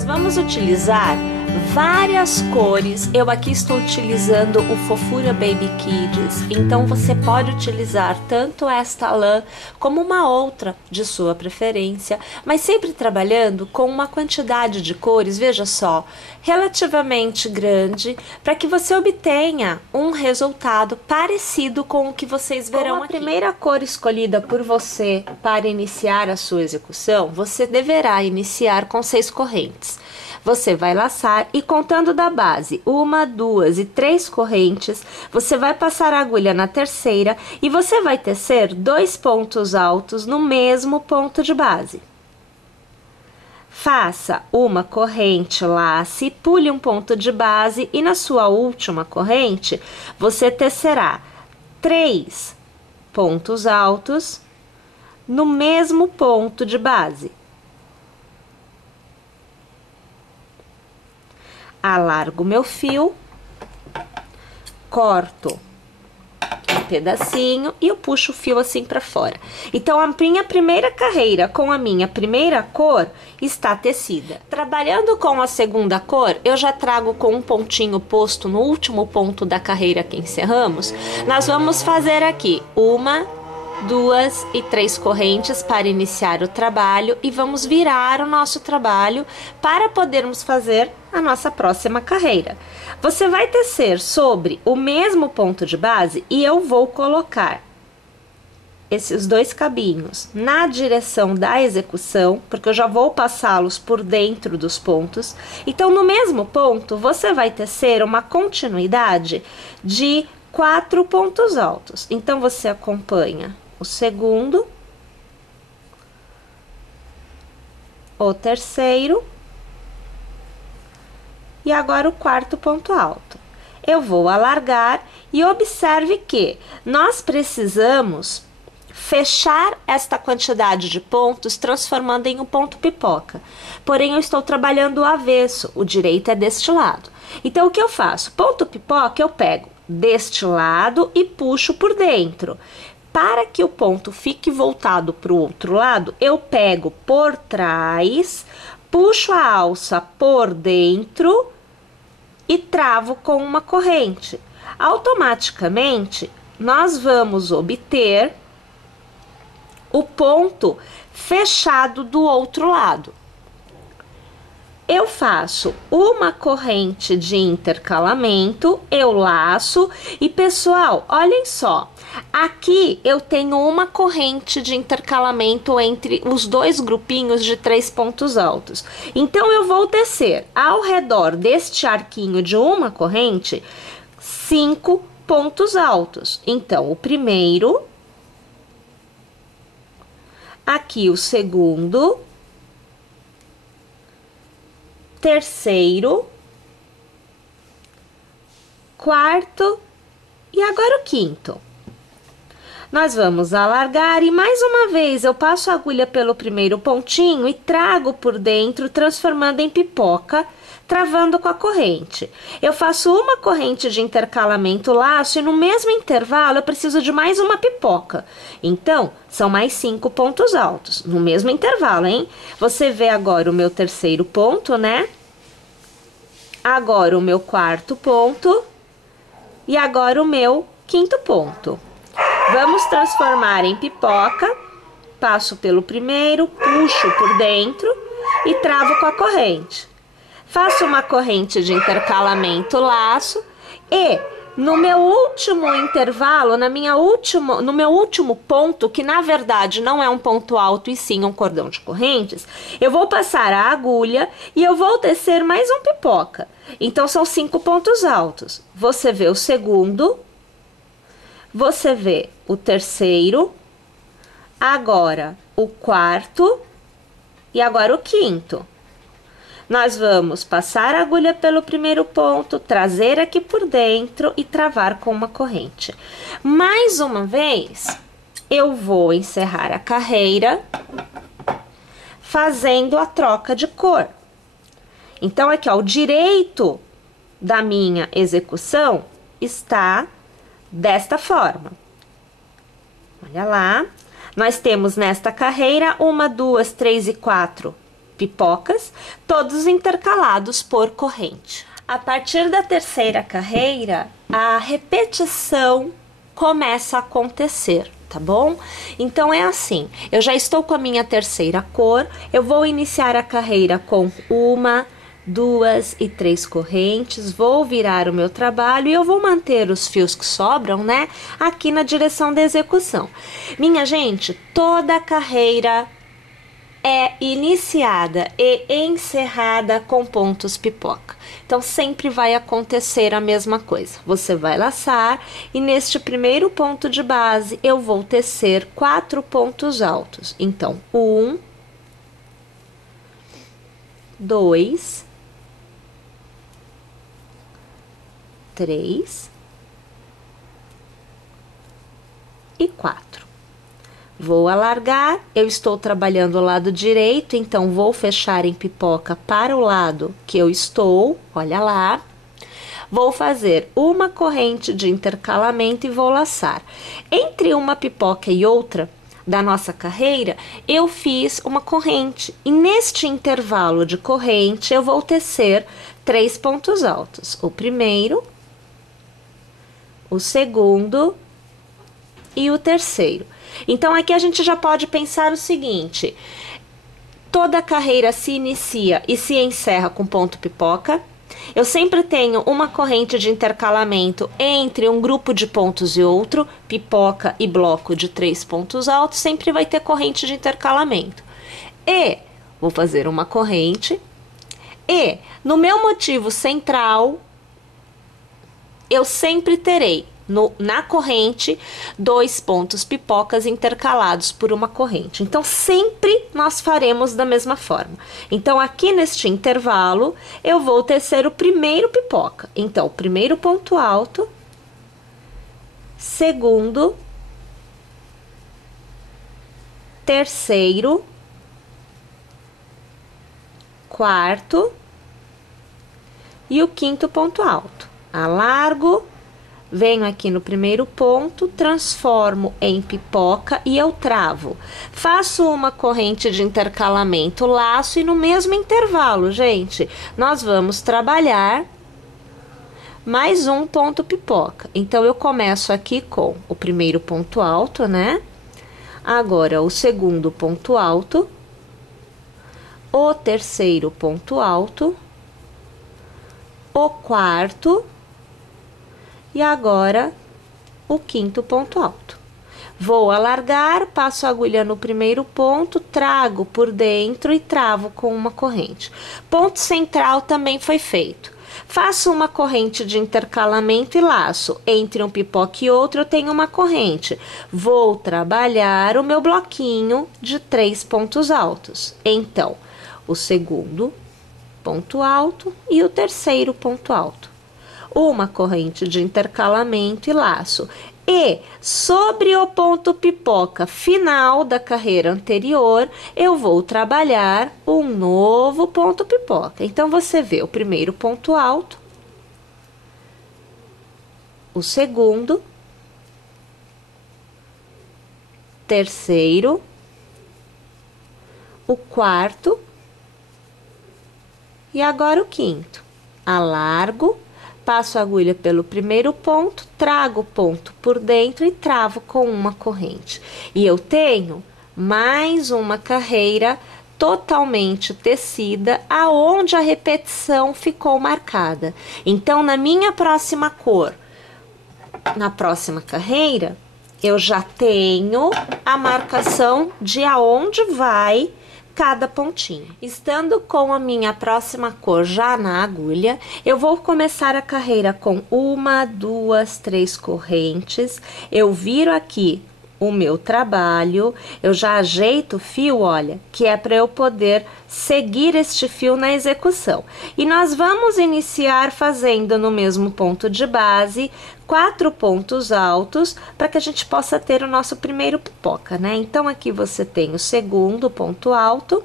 nós vamos utilizar várias cores. Eu aqui estou utilizando o Fofura Baby Kids, então você pode utilizar tanto esta lã como uma outra de sua preferência, mas sempre trabalhando com uma quantidade de cores, veja só, relativamente grande, para que você obtenha um resultado parecido com o que vocês verão aqui. A primeira cor escolhida por você para iniciar a sua execução, você deverá iniciar com 6 correntes. Você vai laçar e contando da base 1, 2 e 3 correntes, você vai passar a agulha na terceira e você vai tecer 2 pontos altos no mesmo ponto de base. Faça uma corrente, lace, pule um ponto de base e na sua última corrente, você tecerá 3 pontos altos no mesmo ponto de base. Alargo meu fio, corto um pedacinho e eu puxo o fio assim para fora. Então, a minha primeira carreira com a minha primeira cor está tecida. Trabalhando com a segunda cor, eu já trago com um pontinho posto no último ponto da carreira que encerramos. Nós vamos fazer aqui 1, 2 e 3 correntes para iniciar o trabalho e vamos virar o nosso trabalho para podermos fazer a nossa próxima carreira. Você vai tecer sobre o mesmo ponto de base e eu vou colocar esses 2 cabinhos na direção da execução, porque eu já vou passá-los por dentro dos pontos. Então, no mesmo ponto, você vai tecer uma continuidade de 4 pontos altos. Então, você acompanha o segundo, o terceiro e agora o quarto ponto alto. Eu vou alargar e observe que nós precisamos fechar esta quantidade de pontos transformando em um ponto pipoca. Porém, eu estou trabalhando o avesso, o direito é deste lado. Então, o que eu faço? Ponto pipoca eu pego deste lado e puxo por dentro. Para que o ponto fique voltado para o outro lado, eu pego por trás, puxo a alça por dentro e travo com uma corrente. Automaticamente, nós vamos obter o ponto fechado do outro lado. Eu faço uma corrente de intercalamento, eu laço e, pessoal, olhem só, aqui eu tenho uma corrente de intercalamento entre os 2 grupinhos de 3 pontos altos. Então, eu vou tecer ao redor deste arquinho de uma corrente 5 pontos altos. Então, o primeiro, aqui o segundo, terceiro, quarto e agora o quinto. Nós vamos alargar e mais uma vez eu passo a agulha pelo primeiro pontinho e trago por dentro, transformando em pipoca, travando com a corrente. Eu faço uma corrente de intercalamento, laço e no mesmo intervalo eu preciso de mais uma pipoca. Então, são mais 5 pontos altos, no mesmo intervalo, hein? Você vê agora o meu terceiro ponto, né? Agora o meu quarto ponto e agora o meu quinto ponto. Vamos transformar em pipoca, passo pelo primeiro, puxo por dentro e travo com a corrente. Faço uma corrente de intercalamento, laço e no meu último intervalo, no meu último ponto, que na verdade não é um ponto alto e sim um cordão de correntes, eu vou passar a agulha e eu vou tecer mais um pipoca. Então, são 5 pontos altos. Você vê o segundo, você vê o terceiro, agora o quarto e agora o quinto. Nós vamos passar a agulha pelo primeiro ponto, trazer aqui por dentro e travar com uma corrente. Mais uma vez, eu vou encerrar a carreira fazendo a troca de cor. Então, aqui, ó, o direito da minha execução está desta forma. Olha lá, nós temos nesta carreira 1, 2, 3 e 4 pipocas, todos intercalados por corrente. A partir da terceira carreira, a repetição começa a acontecer, tá bom? Então é assim, eu já estou com a minha terceira cor, eu vou iniciar a carreira com 1, 2 e 3 correntes, vou virar o meu trabalho e eu vou manter os fios que sobram, né, aqui na direção da execução. Minha gente, toda a carreira é iniciada e encerrada com pontos pipoca. Então, sempre vai acontecer a mesma coisa. Você vai laçar e neste primeiro ponto de base, eu vou tecer 4 pontos altos. Então, 1, 2, 3 e 4. Vou alargar, eu estou trabalhando o lado direito, então vou fechar em pipoca para o lado que eu estou, olha lá. Vou fazer uma corrente de intercalamento e vou laçar. Entre uma pipoca e outra da nossa carreira, eu fiz uma corrente. E neste intervalo de corrente, eu vou tecer 3 pontos altos. O primeiro, o segundo e o terceiro. Então, aqui a gente já pode pensar o seguinte: toda carreira se inicia e se encerra com ponto pipoca. Eu sempre tenho uma corrente de intercalamento entre um grupo de pontos e outro, pipoca e bloco de 3 pontos altos, sempre vai ter corrente de intercalamento. E vou fazer uma corrente, e no meu motivo central, eu sempre terei na corrente 2 pontos pipocas intercalados por uma corrente. Então, sempre nós faremos da mesma forma. Então, aqui neste intervalo, eu vou tecer o primeiro pipoca. Então, o primeiro ponto alto, segundo, terceiro, quarto e o quinto ponto alto. Alargo, venho aqui no primeiro ponto, transformo em pipoca e eu travo. Faço uma corrente de intercalamento, laço e no mesmo intervalo, gente, nós vamos trabalhar mais um ponto pipoca. Então, eu começo aqui com o primeiro ponto alto, né? Agora, o segundo ponto alto, o terceiro ponto alto, o quarto e agora o quinto ponto alto. Vou alargar, passo a agulha no primeiro ponto, trago por dentro e travo com uma corrente. Ponto central também foi feito. Faço uma corrente de intercalamento e laço. Entre um pipoca e outro eu tenho uma corrente. Vou trabalhar o meu bloquinho de 3 pontos altos. Então, o segundo ponto alto e o terceiro ponto alto. Uma corrente de intercalamento e laço. E sobre o ponto pipoca final da carreira anterior, eu vou trabalhar um novo ponto pipoca. Então, você vê o primeiro ponto alto, o segundo, terceiro, o quarto e agora o quinto. Alargo, passo a agulha pelo primeiro ponto, trago o ponto por dentro e travo com uma corrente. E eu tenho mais uma carreira totalmente tecida, aonde a repetição ficou marcada. Então, na minha próxima cor, na próxima carreira, eu já tenho a marcação de aonde vai cada pontinho. Estando com a minha próxima cor já na agulha, eu vou começar a carreira com 1, 2, 3 correntes. Eu viro aqui o meu trabalho, eu já ajeito o fio, olha, que é para eu poder seguir este fio na execução. E nós vamos iniciar fazendo no mesmo ponto de base 4 pontos altos para que a gente possa ter o nosso primeiro pipoca, né? Então, aqui você tem o segundo ponto alto,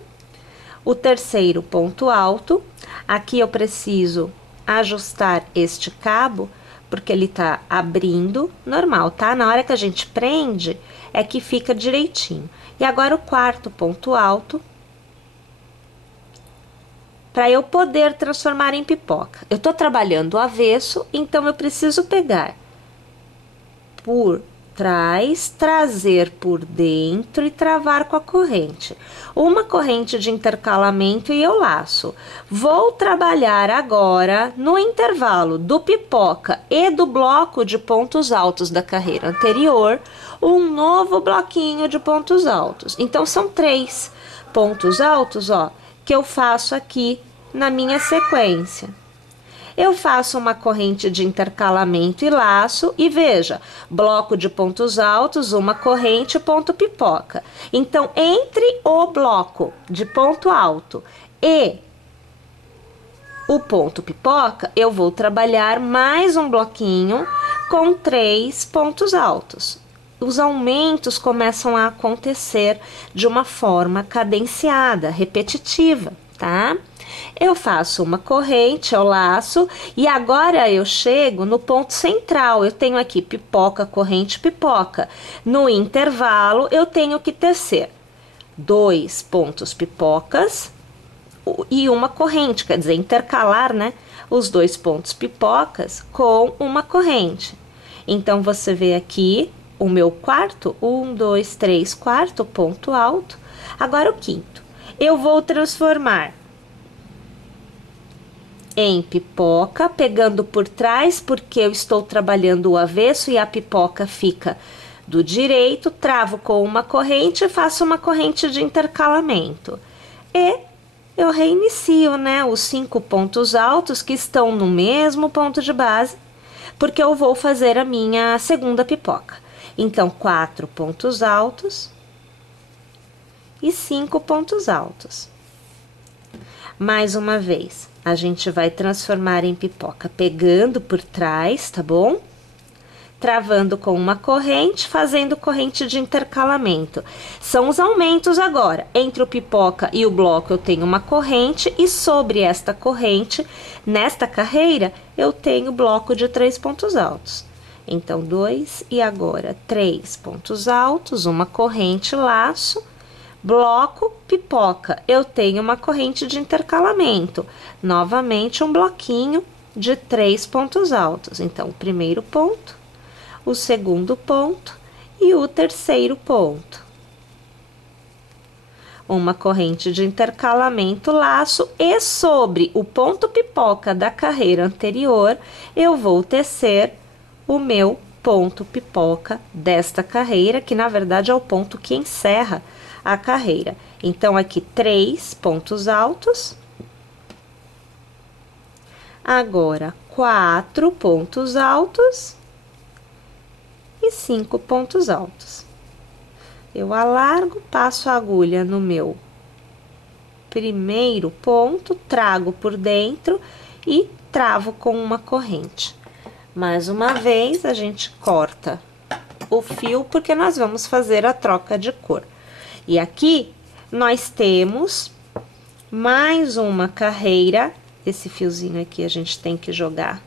o terceiro ponto alto. Aqui eu preciso ajustar este cabo, porque ele tá abrindo normal, tá? Na hora que a gente prende, é que fica direitinho. E agora o quarto ponto alto, para eu poder transformar em pipoca. Eu estou trabalhando o avesso, então eu preciso pegar por trás, trazer por dentro e travar com a corrente. Uma corrente de intercalamento e eu laço. Vou trabalhar agora no intervalo do pipoca e do bloco de pontos altos da carreira anterior, um novo bloquinho de pontos altos. Então são 3 pontos altos, ó, que eu faço aqui na minha sequência. Eu faço uma corrente de intercalamento e laço e veja, bloco de pontos altos, uma corrente, ponto pipoca. Então, entre o bloco de ponto alto e o ponto pipoca, eu vou trabalhar mais um bloquinho com 3 pontos altos. Os aumentos começam a acontecer de uma forma cadenciada, repetitiva, tá? Eu faço uma corrente, eu laço e agora eu chego no ponto central. Eu tenho aqui pipoca, corrente, pipoca. No intervalo eu tenho que tecer 2 pontos pipocas e uma corrente, quer dizer, intercalar, né, os 2 pontos pipocas com uma corrente. Então você vê aqui o meu quarto, 1, 2, 3, quarto ponto alto. Agora o quinto. Eu vou transformar em pipoca, pegando por trás, porque eu estou trabalhando o avesso e a pipoca fica do direito, travo com uma corrente e faço uma corrente de intercalamento. E eu reinicio, né, os 5 pontos altos que estão no mesmo ponto de base, porque eu vou fazer a minha segunda pipoca. Então, 4 pontos altos e 5 pontos altos. Mais uma vez, a gente vai transformar em pipoca pegando por trás, tá bom? Travando com uma corrente, fazendo corrente de intercalamento. São os aumentos agora. Entre o pipoca e o bloco eu tenho uma corrente e sobre esta corrente, nesta carreira, eu tenho bloco de 3 pontos altos. Então, 2 e agora 3 pontos altos, uma corrente, laço. Bloco, pipoca, eu tenho uma corrente de intercalamento. Novamente, um bloquinho de 3 pontos altos. Então, o primeiro ponto, o segundo ponto e o terceiro ponto. Uma corrente de intercalamento, laço e sobre o ponto pipoca da carreira anterior, eu vou tecer o meu ponto pipoca desta carreira, que na verdade é o ponto que encerra a carreira. Então, aqui 3 pontos altos. Agora, 4 pontos altos e 5 pontos altos. Eu alargo, passo a agulha no meu primeiro ponto, trago por dentro e travo com uma corrente. Mais uma vez, a gente corta o fio, porque nós vamos fazer a troca de cor. E aqui, nós temos mais uma carreira. Esse fiozinho aqui a gente tem que jogar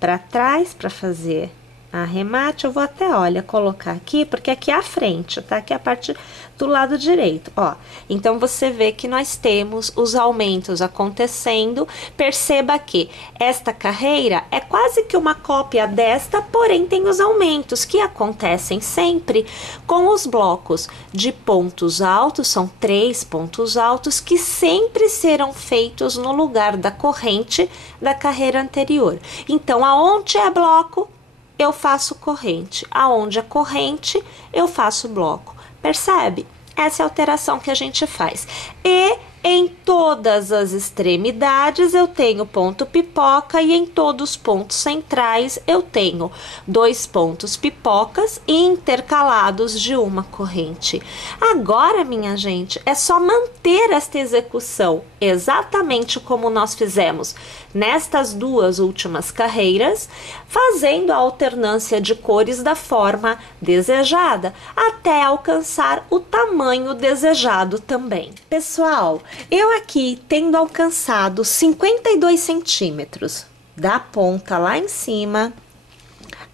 para trás para fazer arremate. Eu vou até, olha, colocar aqui, porque aqui é a frente, tá? Aqui é a parte do lado direito, ó. Então, você vê que nós temos os aumentos acontecendo. Perceba que esta carreira é quase que uma cópia desta, porém tem os aumentos que acontecem sempre com os blocos de pontos altos, são 3 pontos altos que sempre serão feitos no lugar da corrente da carreira anterior. Então, aonde é bloco, eu faço corrente. Aonde é corrente, eu faço bloco. Percebe? Essa é a alteração que a gente faz. E em todas as extremidades eu tenho ponto pipoca e em todos os pontos centrais eu tenho 2 pontos pipocas intercalados de uma corrente. Agora, minha gente, é só manter esta execução exatamente como nós fizemos nestas 2 últimas carreiras, fazendo a alternância de cores da forma desejada, até alcançar o tamanho desejado também. Pessoal, eu aqui tendo alcançado 52 centímetros da ponta lá em cima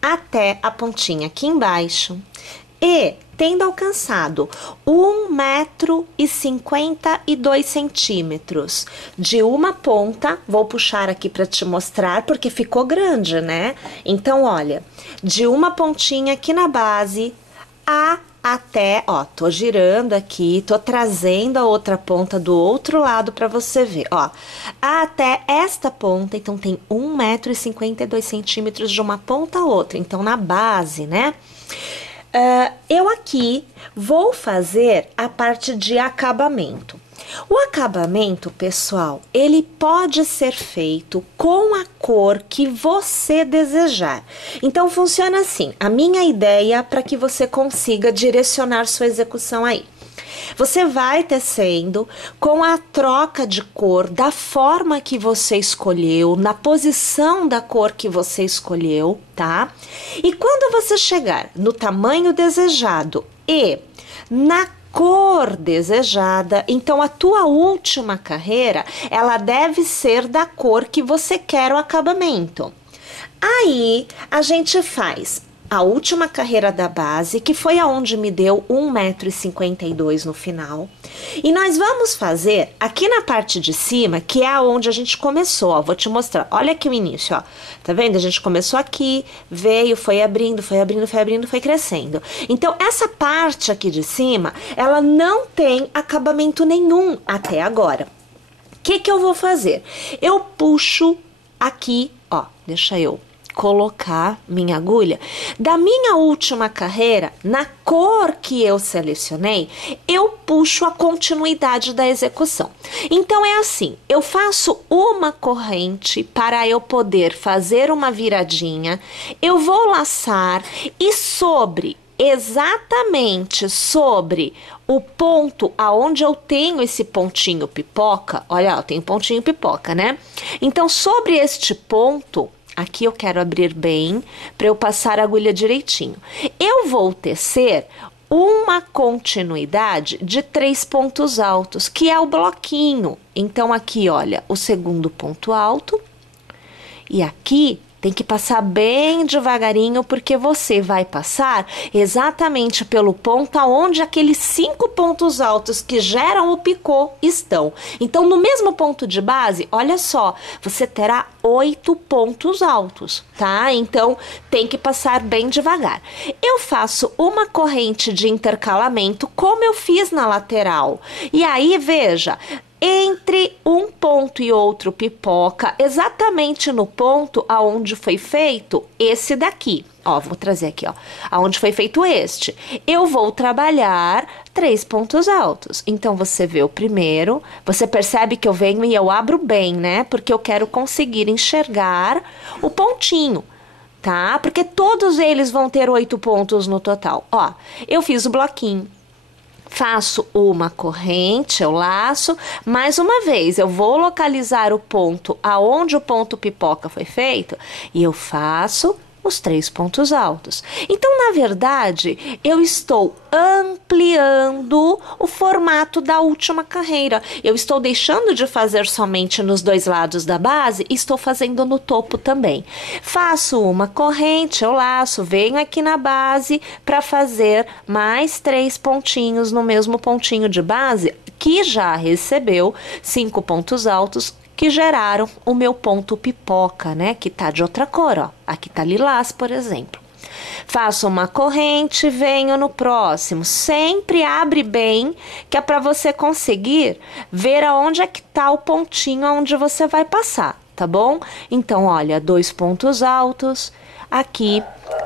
até a pontinha aqui embaixo, E, tendo alcançado 1,52 m de uma ponta, vou puxar aqui para te mostrar, porque ficou grande, né? Então, olha, de uma pontinha aqui na base, até, ó, tô girando aqui, tô trazendo a outra ponta do outro lado para você ver, ó, até esta ponta, então tem 1,52 m de uma ponta a outra, então na base, né? Eu aqui vou fazer a parte de acabamento. O acabamento, pessoal, ele pode ser feito com a cor que você desejar. Então, funciona assim, a minha ideia para que você consiga direcionar sua execução aí. Você vai tecendo com a troca de cor da forma que você escolheu, na posição da cor que você escolheu, tá? E quando você chegar no tamanho desejado e na cor desejada, então a tua última carreira, ela deve ser da cor que você quer o acabamento. Aí, a gente faz a última carreira da base, que foi aonde me deu 1,52 m no final. E nós vamos fazer aqui na parte de cima, que é aonde a gente começou, ó. Vou te mostrar. Olha aqui o início, ó. Tá vendo? A gente começou aqui, veio, foi abrindo, foi abrindo, foi abrindo, foi crescendo. Então, essa parte aqui de cima, ela não tem acabamento nenhum até agora. O que que eu vou fazer? Eu puxo aqui, ó, deixa eu colocar minha agulha da minha última carreira na cor que eu selecionei, eu puxo a continuidade da execução. Então é assim, eu faço uma corrente para eu poder fazer uma viradinha, eu vou laçar e exatamente sobre o ponto aonde eu tenho esse pontinho pipoca, olha, eu tenho pontinho pipoca, né? Então sobre este ponto aqui eu quero abrir bem para eu passar a agulha direitinho. Eu vou tecer uma continuidade de 3 pontos altos, que é o bloquinho. Então aqui, olha, o segundo ponto alto e aqui tem que passar bem devagarinho, porque você vai passar exatamente pelo ponto aonde aqueles 5 pontos altos que geram o picô estão. Então, no mesmo ponto de base, olha só, você terá 8 pontos altos, tá? Então, tem que passar bem devagar. Eu faço uma corrente de intercalamento, como eu fiz na lateral. E aí, veja, entre um ponto e outro pipoca, exatamente no ponto aonde foi feito esse daqui. Ó, vou trazer aqui, ó, aonde foi feito este. Eu vou trabalhar 3 pontos altos. Então, você vê o primeiro, você percebe que eu venho e eu abro bem, né? Porque eu quero conseguir enxergar o pontinho, tá? Porque todos eles vão ter 8 pontos no total. Ó, eu fiz o bloquinho. Faço uma corrente, eu laço, mais uma vez, eu vou localizar o ponto aonde o ponto pipoca foi feito e eu faço os 3 pontos altos. Então, na verdade, eu estou ampliando o formato da última carreira. Eu estou deixando de fazer somente nos 2 lados da base e estou fazendo no topo também. Faço uma corrente, eu laço, venho aqui na base para fazer mais 3 pontinhos no mesmo pontinho de base que já recebeu 5 pontos altos que geraram o meu ponto pipoca, né? Que tá de outra cor, ó. Aqui tá lilás, por exemplo. Faço uma corrente, venho no próximo. Sempre abre bem, que é para você conseguir ver aonde é que tá o pontinho aonde você vai passar, tá bom? Então, olha, 2 pontos altos, aqui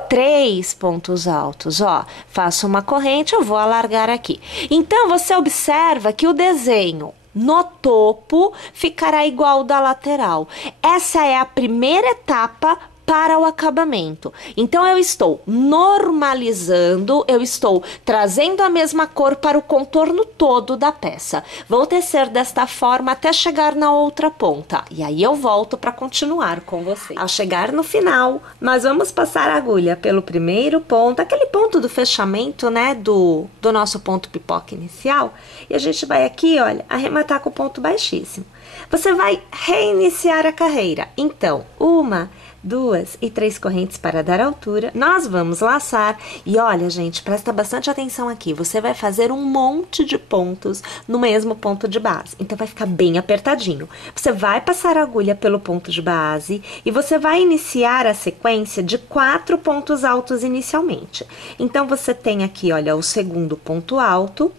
3 pontos altos, ó. Faço uma corrente, eu vou alargar aqui. Então, você observa que o desenho no topo ficará igual ao da lateral. Essa é a primeira etapa para o acabamento. Então, eu estou normalizando, eu estou trazendo a mesma cor para o contorno todo da peça. Vou tecer desta forma até chegar na outra ponta. E aí eu volto para continuar com você. Ao chegar no final, nós vamos passar a agulha pelo primeiro ponto, aquele ponto do fechamento, né, do nosso ponto pipoca inicial. E a gente vai aqui, olha, arrematar com o ponto baixíssimo. Você vai reiniciar a carreira. Então, 1, 2 e 3 correntes para dar altura, nós vamos laçar. E olha, gente, presta bastante atenção aqui, você vai fazer um monte de pontos no mesmo ponto de base, então vai ficar bem apertadinho. Você vai passar a agulha pelo ponto de base e você vai iniciar a sequência de 4 pontos altos inicialmente. Então, você tem aqui, olha, o segundo ponto alto,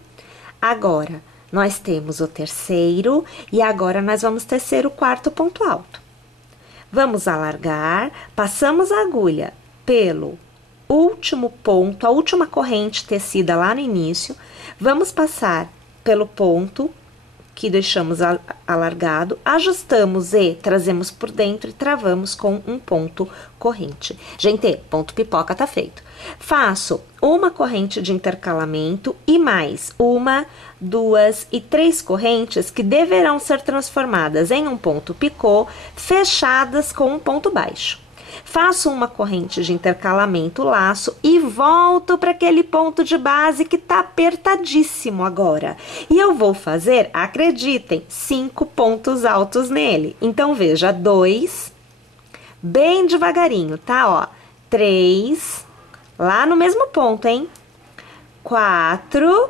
agora nós temos o terceiro e agora nós vamos tecer o quarto ponto alto. Vamos alargar, passamos a agulha pelo último ponto, a última corrente tecida lá no início, vamos passar pelo ponto que deixamos alargado, ajustamos e trazemos por dentro e travamos com um ponto corrente. Gente, ponto pipoca tá feito. Faço uma corrente de intercalamento e mais 1, 2 e 3 correntes que deverão ser transformadas em um ponto picô, fechadas com um ponto baixo. Faço uma corrente de intercalamento, laço e volto para aquele ponto de base que tá apertadíssimo agora. E eu vou fazer, acreditem, 5 pontos altos nele. Então, veja, 2, bem devagarinho, tá? Ó, 3, lá no mesmo ponto, hein? 4,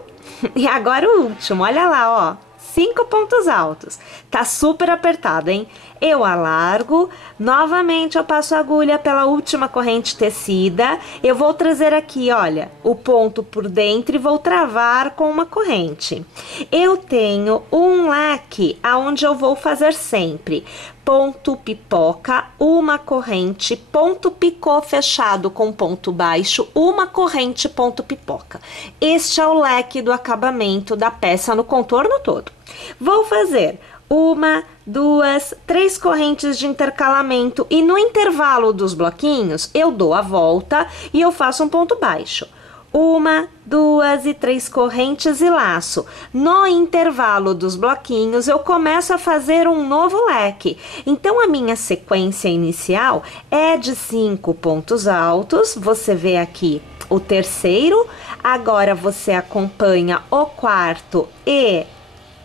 e agora o último, olha lá, ó. 5 pontos altos, tá super apertado, hein? Eu alargo, novamente eu passo a agulha pela última corrente tecida, eu vou trazer aqui, olha, o ponto por dentro e vou travar com uma corrente. Eu tenho um leque aonde eu vou fazer sempre ponto pipoca, uma corrente, ponto picô fechado com ponto baixo, uma corrente, ponto pipoca. Este é o leque do acabamento da peça no contorno todo. Vou fazer 1, 2, 3 correntes de intercalamento e no intervalo dos bloquinhos eu dou a volta e eu faço um ponto baixo. 1, 2 e 3 correntes e laço. No intervalo dos bloquinhos, eu começo a fazer um novo leque. Então, a minha sequência inicial é de 5 pontos altos. Você vê aqui o terceiro. Agora, você acompanha o quarto e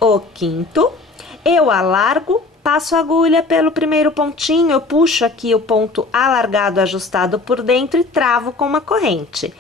o quinto. Eu alargo, passo a agulha pelo primeiro pontinho, eu puxo aqui o ponto alargado ajustado por dentro e travo com uma corrente.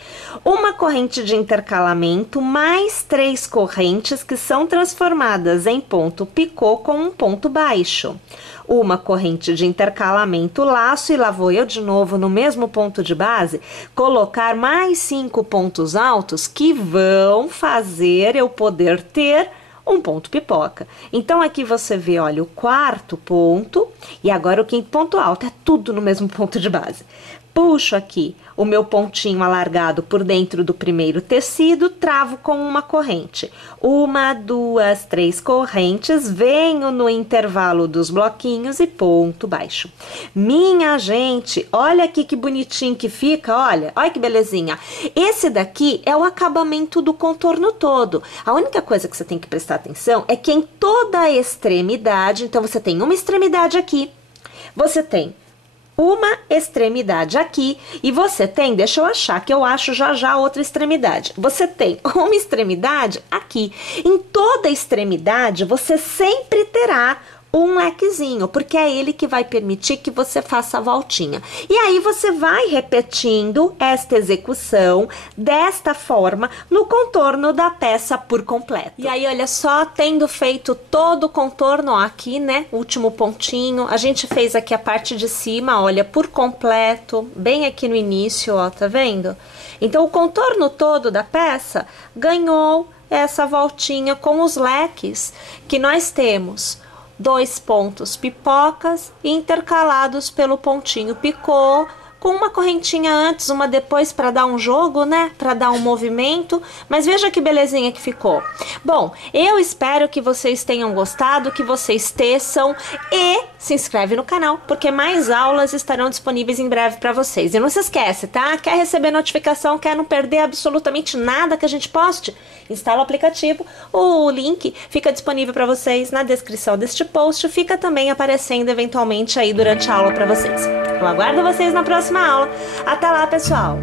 Uma corrente de intercalamento, mais 3 correntes que são transformadas em ponto picô com um ponto baixo. Uma corrente de intercalamento, laço, e lá vou eu de novo no mesmo ponto de base, colocar mais 5 pontos altos que vão fazer eu poder ter um ponto pipoca. Então, aqui você vê, olha, o quarto ponto e agora o quinto ponto alto, é tudo no mesmo ponto de base. Puxo aqui o meu pontinho alargado por dentro do primeiro tecido, travo com uma corrente. 1, 2, 3 correntes, venho no intervalo dos bloquinhos e ponto baixo. Minha gente, olha aqui que bonitinho que fica, olha que belezinha. Esse daqui é o acabamento do contorno todo. A única coisa que você tem que prestar atenção é que em toda a extremidade, então você tem uma extremidade aqui, você tem uma extremidade aqui e você tem, deixa eu achar, que eu acho já outra extremidade. Você tem uma extremidade aqui. Em toda extremidade, você sempre terá um lequezinho, porque é ele que vai permitir que você faça a voltinha. E aí você vai repetindo esta execução desta forma no contorno da peça por completo. E aí, olha só, tendo feito todo o contorno, ó, aqui, né, último pontinho, a gente fez aqui a parte de cima, olha, por completo, bem aqui no início, ó, tá vendo? Então, o contorno todo da peça ganhou essa voltinha com os leques que nós temos. 2 pontos pipocas intercalados pelo pontinho picô, com uma correntinha antes, uma depois para dar um jogo, né? Para dar um movimento. Mas veja que belezinha que ficou. Bom, eu espero que vocês tenham gostado, que vocês teçam e se inscreve no canal, porque mais aulas estarão disponíveis em breve para vocês. E não se esquece, tá? Quer receber notificação, quer não perder absolutamente nada que a gente poste? Instala o aplicativo, o link fica disponível para vocês na descrição deste post, fica também aparecendo eventualmente aí durante a aula para vocês. Eu aguardo vocês na próxima aula. Até lá, pessoal!